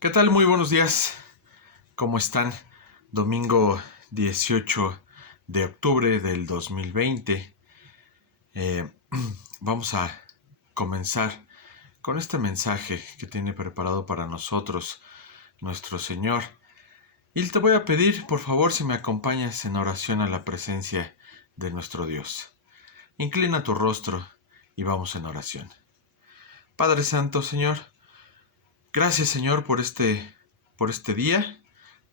¿Qué tal? Muy buenos días. ¿Cómo están? Domingo 18 de octubre del 2020. Eh, Vamos a comenzar con este mensaje que tiene preparado para nosotros nuestro Señor. Y te voy a pedir, por favor, si me acompañas en oración a la presencia de nuestro Dios. Inclina tu rostro y vamos en oración. Padre Santo, Señor, gracias, Señor, por este día,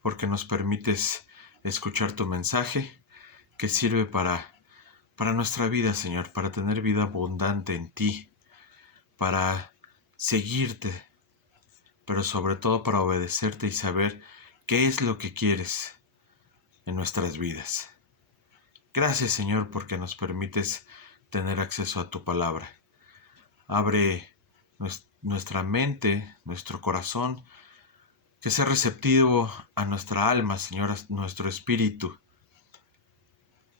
porque nos permites escuchar tu mensaje que sirve para nuestra vida, Señor, para tener vida abundante en ti, para seguirte, pero sobre todo para obedecerte y saber qué es lo que quieres en nuestras vidas. Gracias, Señor, porque nos permites tener acceso a tu palabra. Abre nuestra mente, nuestro corazón, que sea receptivo a nuestra alma, Señor, a nuestro espíritu.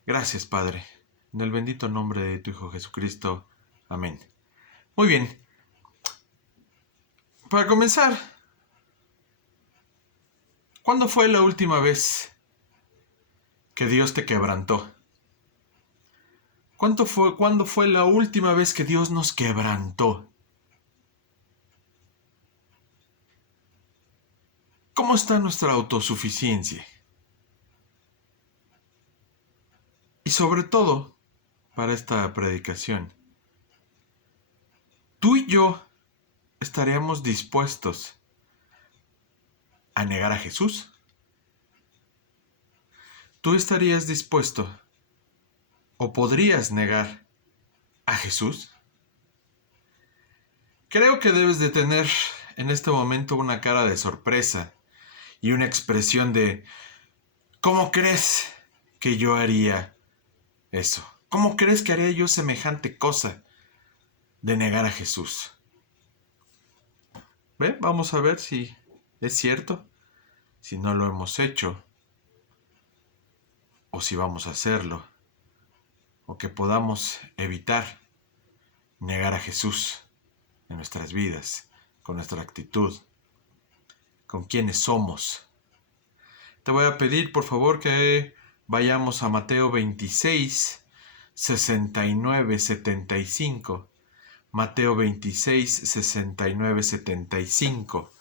Gracias, Padre. En el bendito nombre de tu Hijo Jesucristo. Amén. Muy bien. Para comenzar, ¿cuándo fue la última vez que Dios te quebrantó? ¿Cuándo fue la última vez que Dios nos quebrantó? ¿Cómo está nuestra autosuficiencia? Y sobre todo, para esta predicación, tú y yo estaríamos dispuestos a negar a Jesús. ¿Tú estarías dispuesto o podrías negar a Jesús? Creo que debes de tener en este momento una cara de sorpresa y una expresión de ¿cómo crees que yo haría eso? ¿Cómo crees que haría yo semejante cosa de negar a Jesús? ¿Ve? Vamos a ver si es cierto, si no lo hemos hecho, o si vamos a hacerlo, o que podamos evitar negar a Jesús en nuestras vidas, con nuestra actitud, con quienes somos. Te voy a pedir, por favor, que vayamos a Mateo 26, 69, 75. Mateo 26, 69, 75.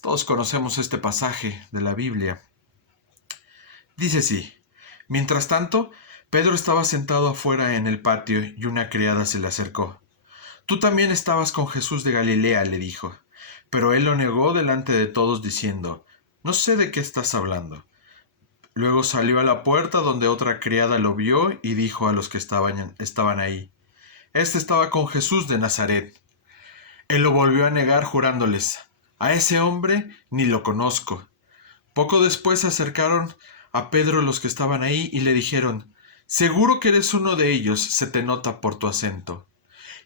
Todos conocemos este pasaje de la Biblia. Dice así: mientras tanto, Pedro estaba sentado afuera en el patio y una criada se le acercó. Tú también estabas con Jesús de Galilea, le dijo. Pero él lo negó delante de todos diciendo: no sé de qué estás hablando. Luego salió a la puerta donde otra criada lo vio y dijo a los que estaban ahí: este estaba con Jesús de Nazaret. Él lo volvió a negar jurándoles: a ese hombre ni lo conozco. Poco después se acercaron a Pedro los que estaban ahí y le dijeron: seguro que eres uno de ellos, se te nota por tu acento.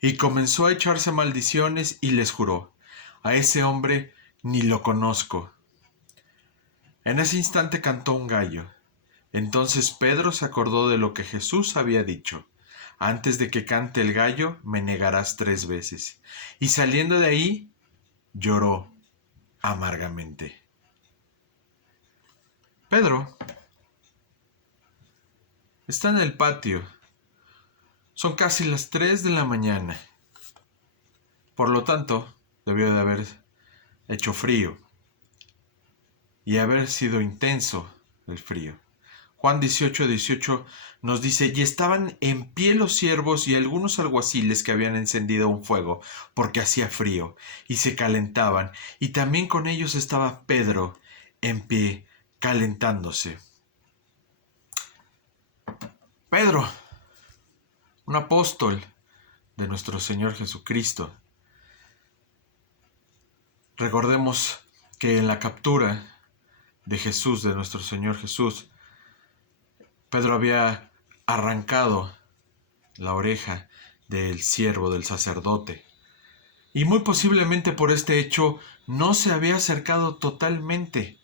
Y comenzó a echarse maldiciones y les juró: a ese hombre ni lo conozco. En ese instante cantó un gallo. Entonces Pedro se acordó de lo que Jesús había dicho: antes de que cante el gallo, me negarás 3 veces. Y saliendo de ahí, lloró amargamente. Pedro está en el patio. Son casi las 3 de la mañana. Por lo tanto, debió de haber hecho frío y haber sido intenso el frío. Juan 18:18 nos dice: y estaban en pie los siervos y algunos alguaciles que habían encendido un fuego, porque hacía frío, y se calentaban, y también con ellos estaba Pedro en pie, calentándose. Pedro, un apóstol de nuestro Señor Jesucristo. Recordemos que en la captura de Jesús, de nuestro Señor Jesús, Pedro había arrancado la oreja del siervo, del sacerdote. Y muy posiblemente por este hecho no se había acercado totalmente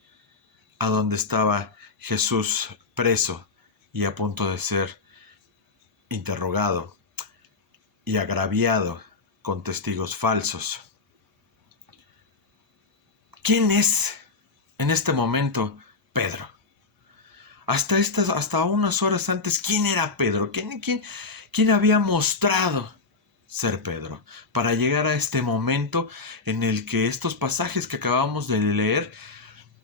a donde estaba Jesús preso y a punto de ser interrogado y agraviado con testigos falsos. ¿Quién es en este momento Pedro? Hasta unas horas antes, ¿quién era Pedro? ¿Quién había mostrado ser Pedro? Para llegar a este momento en el que estos pasajes que acabamos de leer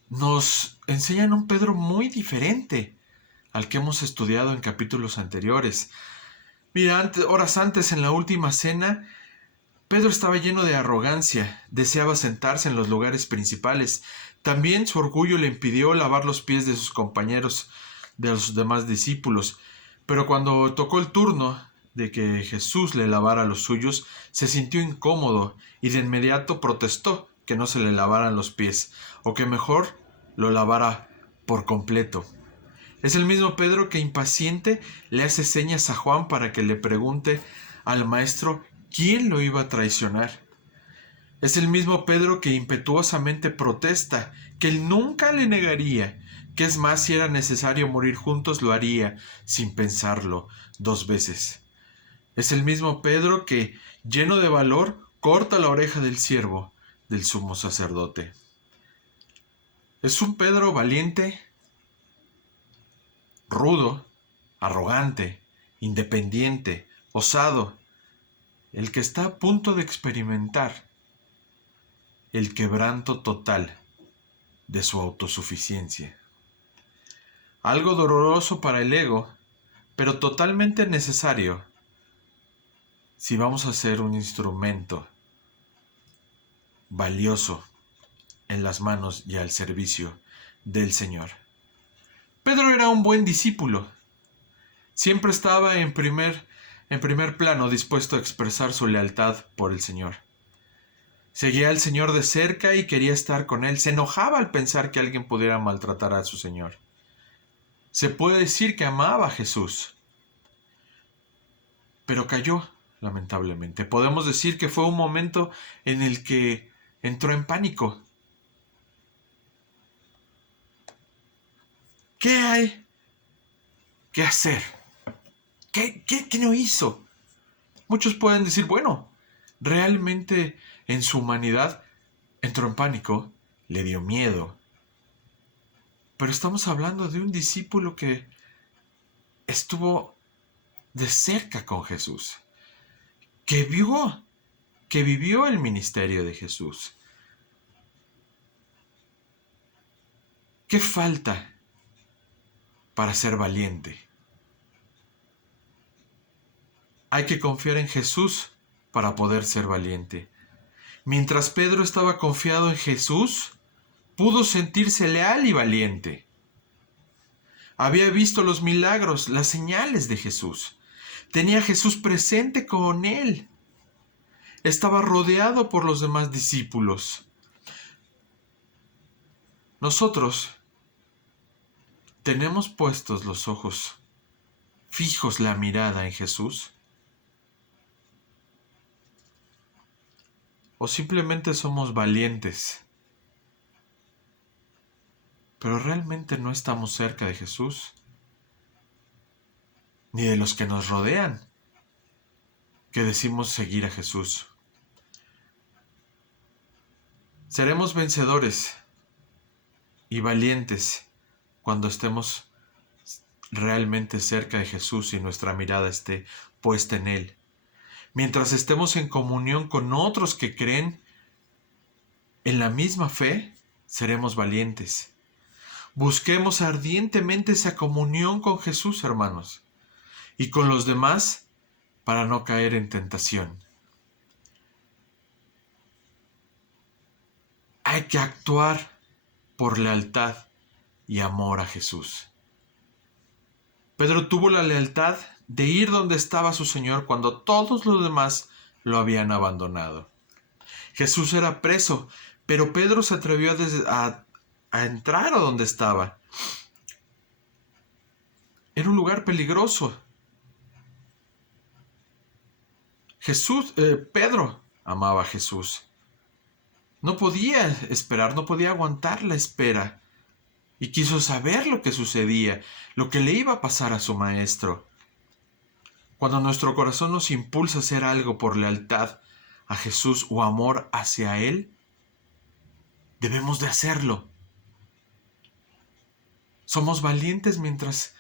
nos enseñan un Pedro muy diferente al que hemos estudiado en capítulos anteriores. Mira, horas antes, en la última cena, Pedro estaba lleno de arrogancia, deseaba sentarse en los lugares principales. También su orgullo le impidió lavar los pies de sus compañeros, de los demás discípulos. Pero cuando tocó el turno de que Jesús le lavara los suyos, se sintió incómodo y de inmediato protestó que no se le lavaran los pies, o que mejor lo lavara por completo. Es el mismo Pedro que impaciente le hace señas a Juan para que le pregunte al maestro quién lo iba a traicionar. Es el mismo Pedro que impetuosamente protesta que él nunca le negaría, que es más, si era necesario morir juntos lo haría, sin pensarlo 2 veces. Es el mismo Pedro que, lleno de valor, corta la oreja del siervo del sumo sacerdote. Es un Pedro valiente, rudo, arrogante, independiente, osado, el que está a punto de experimentar el quebranto total de su autosuficiencia. Algo doloroso para el ego, pero totalmente necesario si vamos a ser un instrumento valioso en las manos y al servicio del Señor. Pedro era un buen discípulo. Siempre estaba en primer plano, dispuesto a expresar su lealtad por el Señor. Seguía al Señor de cerca y quería estar con Él. Se enojaba al pensar que alguien pudiera maltratar a su Señor. Se puede decir que amaba a Jesús, pero cayó, lamentablemente. Podemos decir que fue un momento en el que entró en pánico. ¿Qué hay que hacer? ¿Qué no hizo? Muchos pueden decir, bueno, realmente en su humanidad entró en pánico, le dio miedo. Pero estamos hablando de un discípulo que estuvo de cerca con Jesús, que vivió el ministerio de Jesús. ¿Qué falta para ser valiente? Hay que confiar en Jesús para poder ser valiente. Mientras Pedro estaba confiado en Jesús, pudo sentirse leal y valiente. Había visto los milagros, las señales de Jesús. Tenía a Jesús presente con él. Estaba rodeado por los demás discípulos. Nosotros tenemos puestos los ojos fijos, la mirada en Jesús. ¿O simplemente somos valientes, pero realmente no estamos cerca de Jesús, ni de los que nos rodean, que decimos seguir a Jesús? Seremos vencedores y valientes cuando estemos realmente cerca de Jesús y nuestra mirada esté puesta en Él. Mientras estemos en comunión con otros que creen en la misma fe, seremos valientes. Busquemos ardientemente esa comunión con Jesús, hermanos, y con los demás para no caer en tentación. Hay que actuar por lealtad y amor a Jesús. Pedro tuvo la lealtad de ir donde estaba su Señor cuando todos los demás lo habían abandonado. Jesús era preso, pero Pedro se atrevió a entrar a donde estaba. Era un lugar peligroso. Pedro amaba a Jesús. No podía esperar, no podía aguantar la espera. Y quiso saber lo que sucedía, lo que le iba a pasar a su maestro. Cuando nuestro corazón nos impulsa a hacer algo por lealtad a Jesús o amor hacia Él, debemos de hacerlo. Somos valientes mientras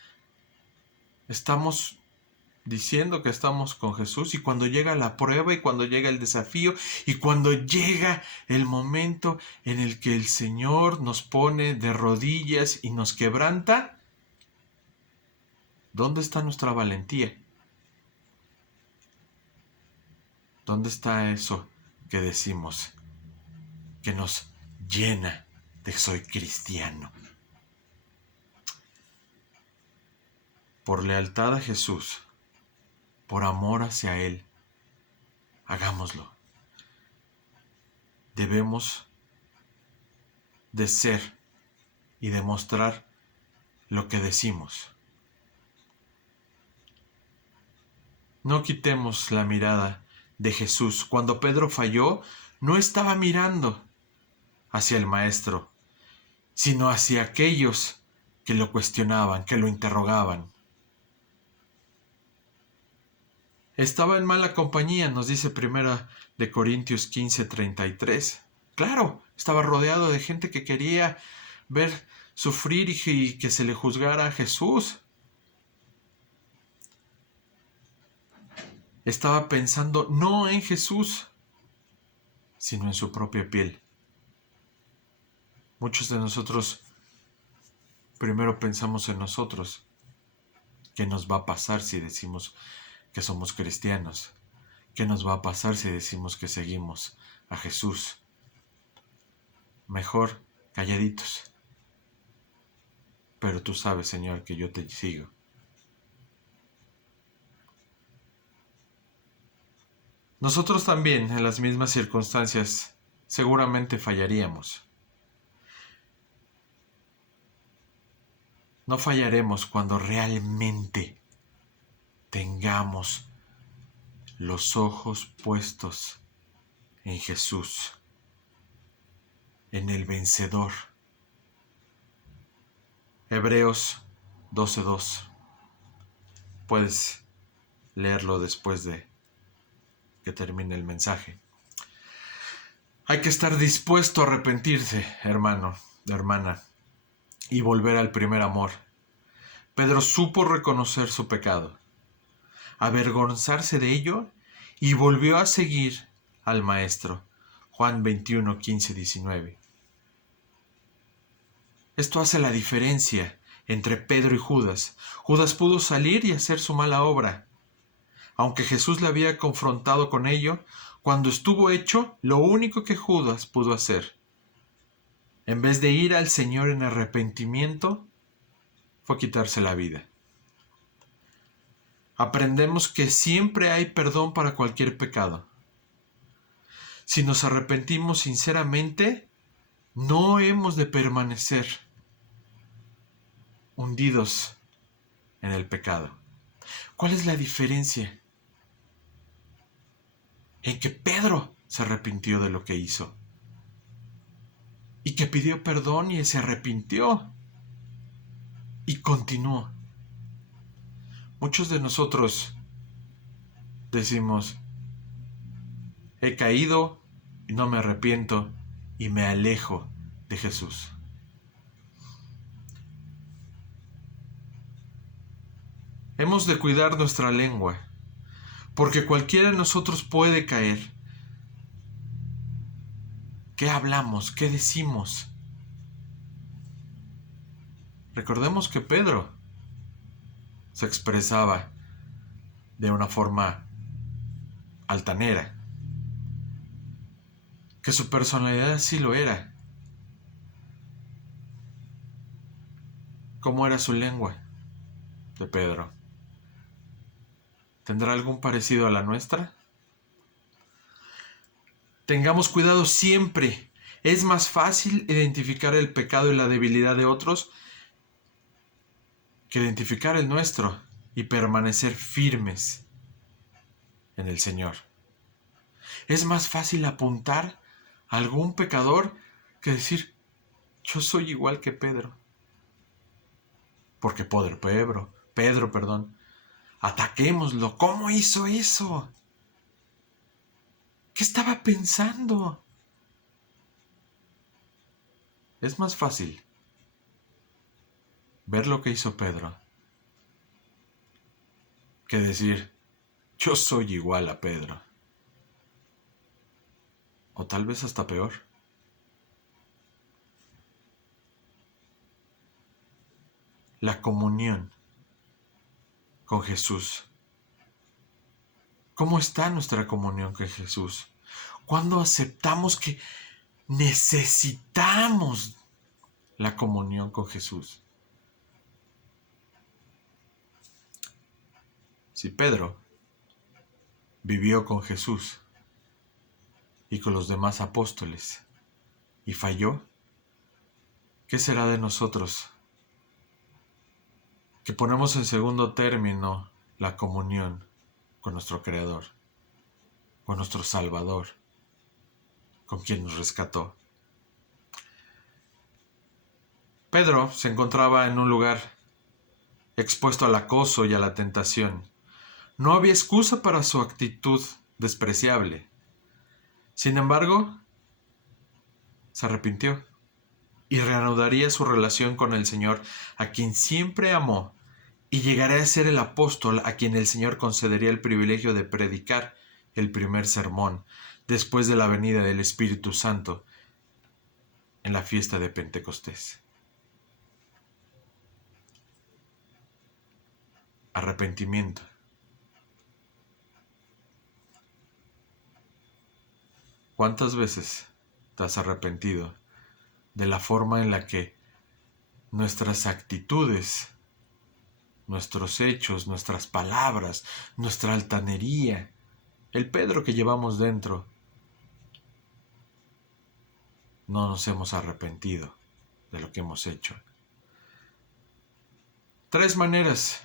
estamos diciendo que estamos con Jesús, y cuando llega la prueba, y cuando llega el desafío, y cuando llega el momento en el que el Señor nos pone de rodillas y nos quebranta, ¿dónde está nuestra valentía? ¿Dónde está eso que decimos, que nos llena de soy cristiano? Por lealtad a Jesús, por amor hacia Él, hagámoslo. Debemos de ser y demostrar lo que decimos. No quitemos la mirada de Jesús. Cuando Pedro falló, no estaba mirando hacia el Maestro, sino hacia aquellos que lo cuestionaban, que lo interrogaban. Estaba en mala compañía, nos dice 1 Corintios 15:33. Claro, estaba rodeado de gente que quería ver sufrir y que se le juzgara a Jesús. Estaba pensando no en Jesús, sino en su propia piel. Muchos de nosotros primero pensamos en nosotros. ¿Qué nos va a pasar si decimos que somos cristianos? ¿Qué nos va a pasar si decimos que seguimos a Jesús? Mejor calladitos. Pero tú sabes, Señor, que yo te sigo. Nosotros también, en las mismas circunstancias, seguramente fallaríamos. No fallaremos cuando realmente tengamos los ojos puestos en Jesús, en el vencedor. Hebreos 12:2. Puedes leerlo después de que termine el mensaje. Hay que estar dispuesto a arrepentirse, hermano, hermana, y volver al primer amor. Pedro supo reconocer su pecado, avergonzarse de ello, y volvió a seguir al Maestro. Juan 21:15-19. Esto hace la diferencia entre Pedro y Judas. Judas pudo salir y hacer su mala obra. Aunque Jesús le había confrontado con ello, cuando estuvo hecho, lo único que Judas pudo hacer, en vez de ir al Señor en arrepentimiento, fue quitarse la vida. Aprendemos que siempre hay perdón para cualquier pecado. Si nos arrepentimos sinceramente, no hemos de permanecer hundidos en el pecado. ¿Cuál es la diferencia? En que Pedro se arrepintió de lo que hizo y que pidió perdón y se arrepintió y continuó. Muchos de nosotros decimos, he caído y no me arrepiento y me alejo de Jesús. Hemos de cuidar nuestra lengua, porque cualquiera de nosotros puede caer. ¿Qué hablamos? ¿Qué decimos? Recordemos que Pedro se expresaba de una forma altanera, que su personalidad sí lo era. ¿Cómo era su lengua de Pedro? ¿Tendrá algún parecido a la nuestra? Tengamos cuidado siempre. Es más fácil identificar el pecado y la debilidad de otros que identificar el nuestro y permanecer firmes en el Señor. Es más fácil apuntar a algún pecador que decir, yo soy igual que Pedro. Porque Pedro, ataquémoslo. ¿Cómo hizo eso? ¿Qué estaba pensando? Es más fácil ver lo que hizo Pedro que decir, yo soy igual a Pedro. O tal vez hasta peor. La comunión con Jesús. ¿Cómo está nuestra comunión con Jesús? ¿Cuándo aceptamos que necesitamos la comunión con Jesús? Si Pedro vivió con Jesús y con los demás apóstoles y falló, ¿qué será de nosotros? Que ponemos en segundo término la comunión con nuestro Creador, con nuestro Salvador, con quien nos rescató. Pedro se encontraba en un lugar expuesto al acoso y a la tentación. No había excusa para su actitud despreciable. Sin embargo, se arrepintió y reanudaría su relación con el Señor, a quien siempre amó, y llegaría a ser el apóstol a quien el Señor concedería el privilegio de predicar el primer sermón después de la venida del Espíritu Santo en la fiesta de Pentecostés. Arrepentimiento. ¿Cuántas veces te has arrepentido de la forma en la que nuestras actitudes, nuestros hechos, nuestras palabras, nuestra altanería, el Pedro que llevamos dentro, no nos hemos arrepentido de lo que hemos hecho? 3 maneras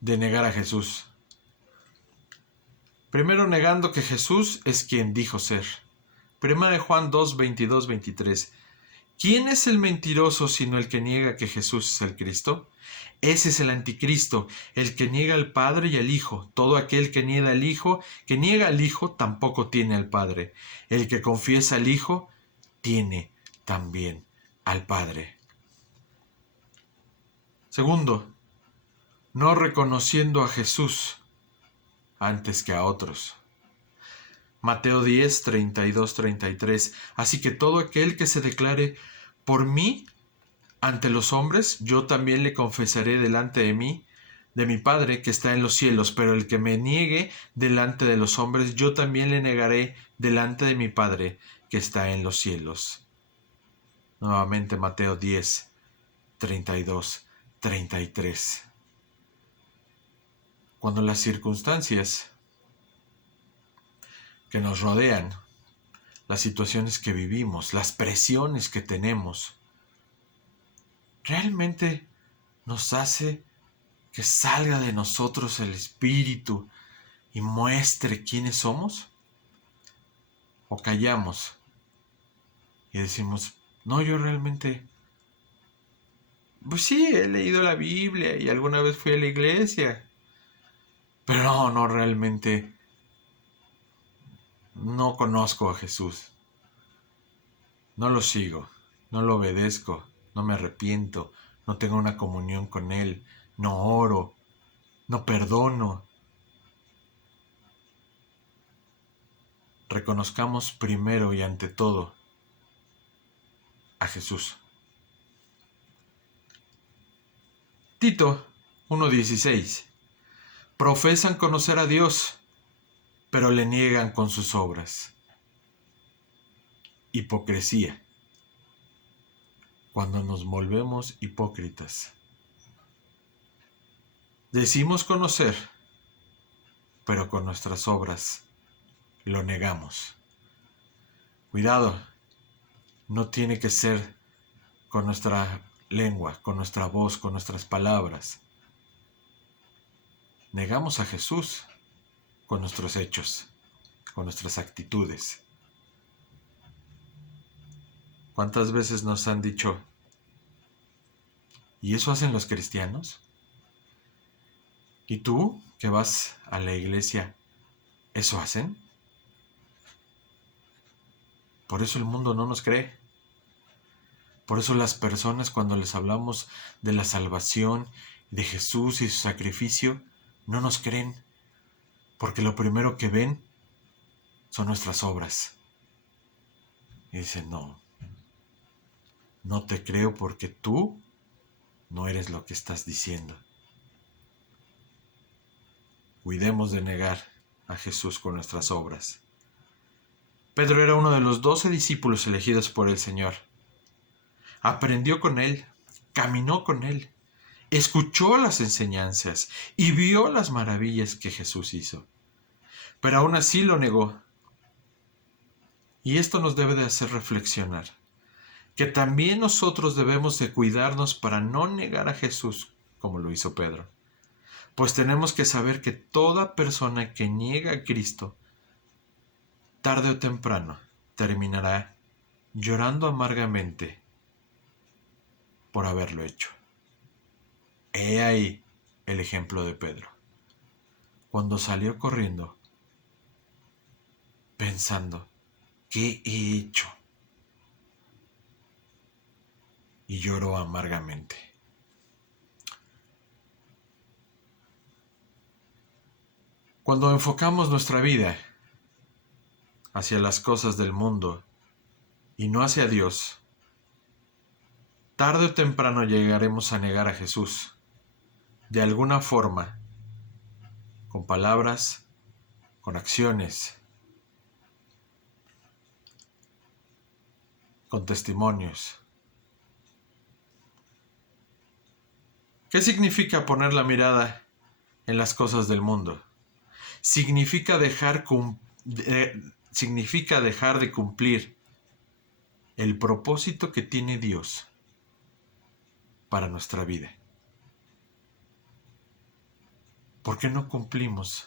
de negar a Jesús. Primero, negando que Jesús es quien dijo ser. 1 Juan 2, 22, 23. ¿Quién es el mentiroso sino el que niega que Jesús es el Cristo? Ese es el anticristo, el que niega al Padre y al Hijo. Todo aquel que niega al Hijo, tampoco tiene al Padre. El que confiesa al Hijo, tiene también al Padre. Segundo, no reconociendo a Jesús antes que a otros. Mateo 10, 32, 33. Así que todo aquel que se declare por mí ante los hombres, yo también le confesaré delante de mí, de mi Padre que está en los cielos. Pero el que me niegue delante de los hombres, yo también le negaré delante de mi Padre que está en los cielos. Nuevamente Mateo 10, 32, 33. Cuando las circunstancias que nos rodean, las situaciones que vivimos, las presiones que tenemos, realmente nos hace que salga de nosotros el Espíritu y muestre quiénes somos? ¿O callamos y decimos, no, yo realmente, pues sí, he leído la Biblia y alguna vez fui a la iglesia, pero no, realmente no conozco a Jesús, no lo sigo, no lo obedezco, no me arrepiento, no tengo una comunión con Él, no oro, no perdono? Reconozcamos primero y ante todo a Jesús. Tito 1:16. Profesan conocer a Dios, pero le niegan con sus obras. Hipocresía. Cuando nos volvemos hipócritas. Decimos conocer, pero con nuestras obras lo negamos. Cuidado, no tiene que ser con nuestra lengua, con nuestra voz, con nuestras palabras. Negamos a Jesús con nuestros hechos, con nuestras actitudes. ¿Cuántas veces nos han dicho, ¿y eso hacen los cristianos? ¿Y tú, que vas a la iglesia, eso hacen? Por eso el mundo no nos cree. Por eso las personas, cuando les hablamos de la salvación, de Jesús y su sacrificio, no nos creen, porque lo primero que ven son nuestras obras. Y dicen, no, no te creo porque tú no eres lo que estás diciendo. Cuidemos de negar a Jesús con nuestras obras. Pedro era uno de los 12 discípulos elegidos por el Señor. Aprendió con él, caminó con él, escuchó las enseñanzas y vio las maravillas que Jesús hizo. Pero aún así lo negó. Y esto nos debe de hacer reflexionar, que también nosotros debemos de cuidarnos para no negar a Jesús como lo hizo Pedro. Pues tenemos que saber que toda persona que niega a Cristo, tarde o temprano, terminará llorando amargamente por haberlo hecho. He ahí el ejemplo de Pedro, cuando salió corriendo, pensando, ¿qué he hecho? Y lloró amargamente. Cuando enfocamos nuestra vida hacia las cosas del mundo y no hacia Dios, tarde o temprano llegaremos a negar a Jesús, de alguna forma, con palabras, con acciones, con testimonios. ¿Qué significa poner la mirada en las cosas del mundo? Significa dejar de cumplir el propósito que tiene Dios para nuestra vida. ¿Por qué no cumplimos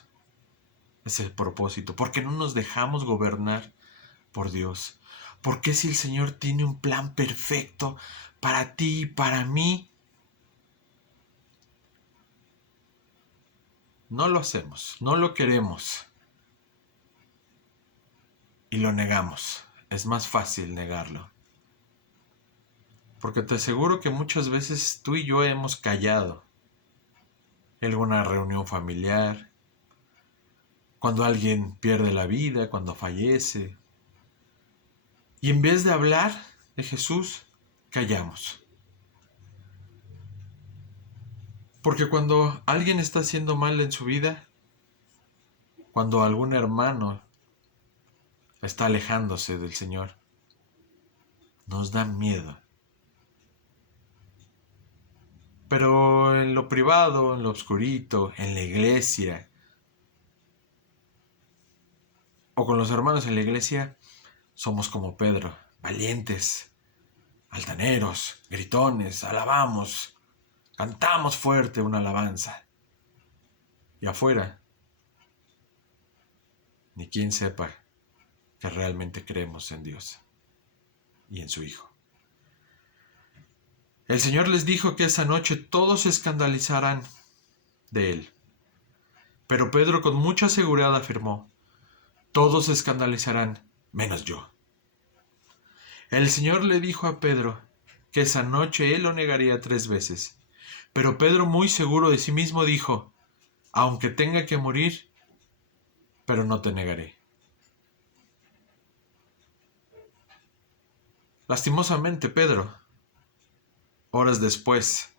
ese propósito? ¿Por qué no nos dejamos gobernar por Dios? ¿Por qué si el Señor tiene un plan perfecto para ti y para mí, no lo hacemos, no lo queremos y lo negamos? Es más fácil negarlo. Porque te aseguro que muchas veces tú y yo hemos callado en alguna reunión familiar, cuando alguien pierde la vida, cuando fallece. Y en vez de hablar de Jesús, callamos. Porque cuando alguien está haciendo mal en su vida, cuando algún hermano está alejándose del Señor, nos da miedo. Pero en lo privado, en lo oscurito, en la iglesia, o con los hermanos en la iglesia, somos como Pedro, valientes, altaneros, gritones, alabamos, cantamos fuerte una alabanza. Y afuera, ni quien sepa que realmente creemos en Dios y en su Hijo. El Señor les dijo que esa noche todos se escandalizarán de Él. Pero Pedro con mucha seguridad afirmó, todos se escandalizarán, menos yo. El Señor le dijo a Pedro que esa noche Él lo negaría 3 veces. Pero Pedro, muy seguro de sí mismo, dijo, aunque tenga que morir, pero no te negaré. Lastimosamente, Pedro, horas después,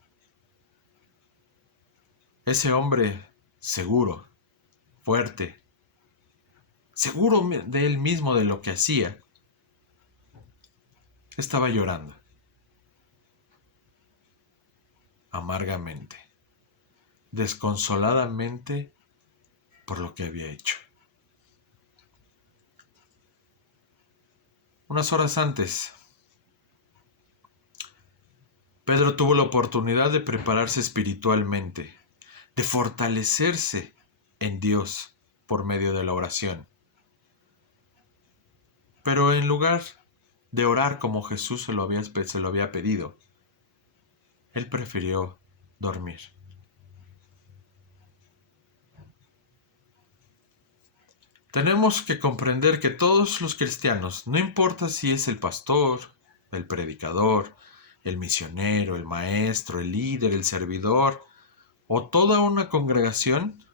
ese hombre seguro, fuerte, seguro de él mismo de lo que hacía, estaba llorando amargamente, desconsoladamente por lo que había hecho. Unas horas antes, Pedro tuvo la oportunidad de prepararse espiritualmente, de fortalecerse en Dios por medio de la oración. Pero en lugar de orar como Jesús se lo había pedido, él prefirió dormir. Tenemos que comprender que todos los cristianos, no importa si es el pastor, el predicador, el misionero, el maestro, el líder, el servidor o toda una congregación,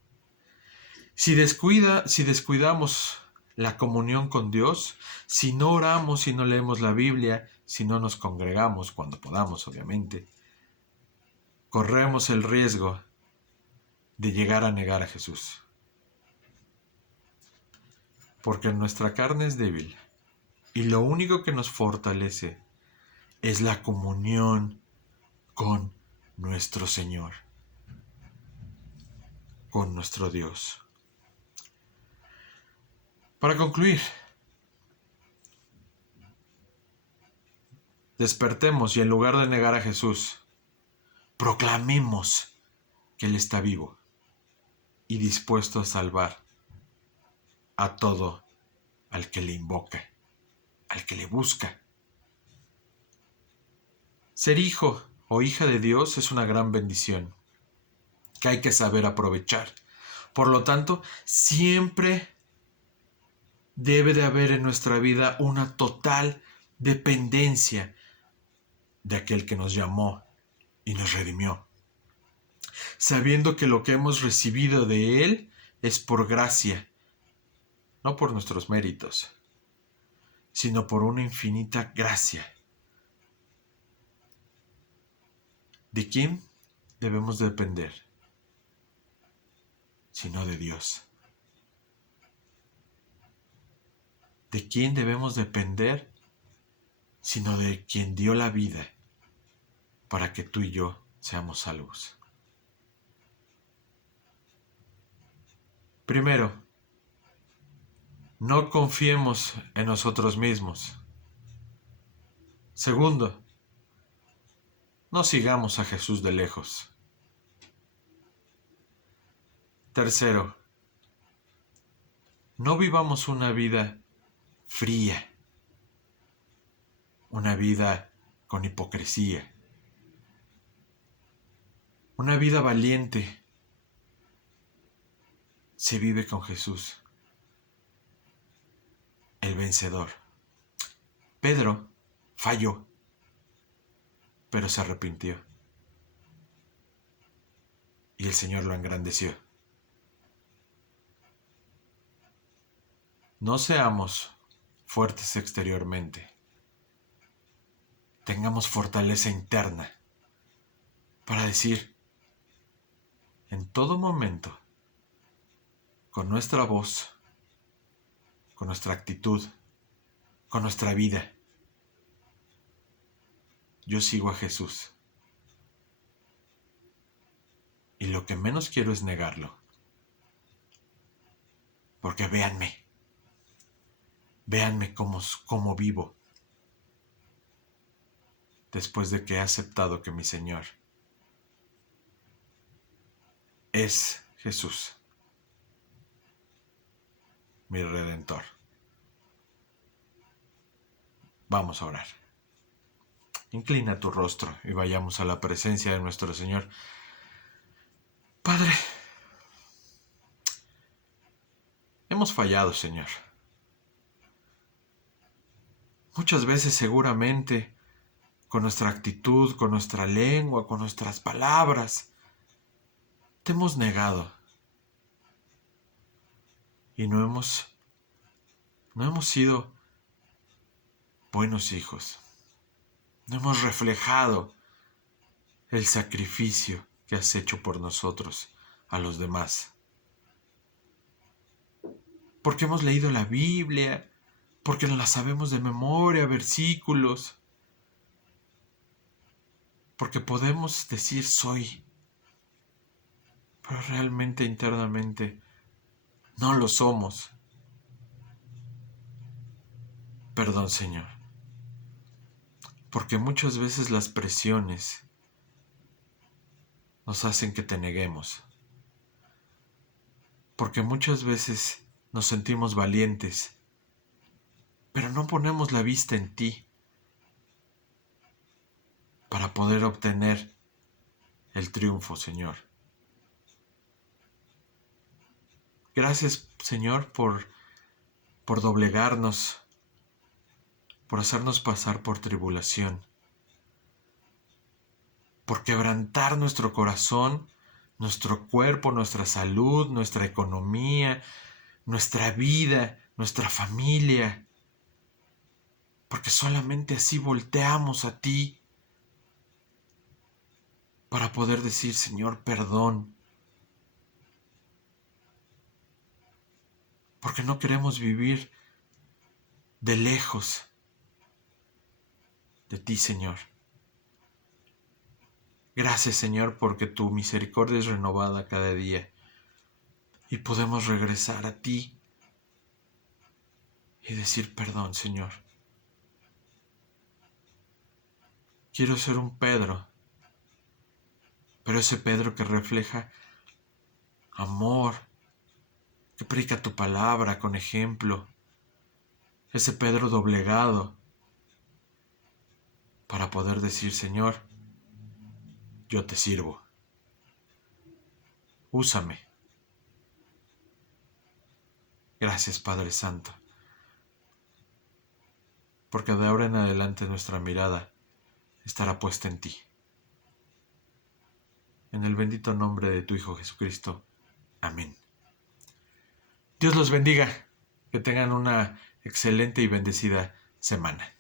si descuidamos la comunión con Dios, si no oramos, si no leemos la Biblia, si no nos congregamos cuando podamos, obviamente, corremos el riesgo de llegar a negar a Jesús. Porque nuestra carne es débil y lo único que nos fortalece es la comunión con nuestro Señor, con nuestro Dios. Para concluir, despertemos y en lugar de negar a Jesús, proclamemos que Él está vivo y dispuesto a salvar a todo al que le invoca, al que le busca. Ser hijo o hija de Dios es una gran bendición que hay que saber aprovechar. Por lo tanto, siempre debe de haber en nuestra vida una total dependencia de aquel que nos llamó y nos redimió, sabiendo que lo que hemos recibido de Él es por gracia, no por nuestros méritos, sino por una infinita gracia. ¿De quién debemos depender? Sino de Dios. ¿De quién debemos depender? Sino de quien dio la vida para que tú y yo seamos salvos. Primero, no confiemos en nosotros mismos. Segundo, no sigamos a Jesús de lejos. Tercero, no vivamos una vida fría, una vida con hipocresía, una vida valiente se vive con Jesús, el vencedor. Pedro falló, pero se arrepintió y el Señor lo engrandeció. No seamos fuertes exteriormente. Tengamos fortaleza interna para decir en todo momento, con nuestra voz, con nuestra actitud, con nuestra vida, yo sigo a Jesús. Y lo que menos quiero es negarlo. Porque véanme cómo vivo después de que he aceptado que mi Señor es Jesús, mi Redentor. Vamos a orar. Inclina tu rostro y vayamos a la presencia de nuestro Señor. Padre, hemos fallado, Señor. Muchas veces seguramente con nuestra actitud, con nuestra lengua, con nuestras palabras, te hemos negado y no hemos sido buenos hijos. No hemos reflejado el sacrificio que has hecho por nosotros a los demás. Porque hemos leído la Biblia, porque la sabemos de memoria, versículos, porque podemos decir soy, pero realmente internamente no lo somos. Perdón, Señor, porque muchas veces las presiones nos hacen que te neguemos, porque muchas veces nos sentimos valientes, pero no ponemos la vista en ti para poder obtener el triunfo, Señor. Gracias, Señor, por doblegarnos por hacernos pasar por tribulación, por quebrantar nuestro corazón, nuestro cuerpo, nuestra salud, nuestra economía, nuestra vida, nuestra familia, porque solamente así volteamos a ti para poder decir, Señor, perdón, porque no queremos vivir de lejos de ti, Señor. Gracias, Señor, porque tu misericordia es renovada cada día y podemos regresar a ti y decir perdón, Señor. Quiero ser un Pedro, pero ese Pedro que refleja amor, que predica tu palabra con ejemplo, ese Pedro doblegado para poder decir, Señor, yo te sirvo, úsame. Gracias, Padre Santo, porque de ahora en adelante nuestra mirada estará puesta en ti. En el bendito nombre de tu Hijo Jesucristo. Amén. Dios los bendiga. Que tengan una excelente y bendecida semana.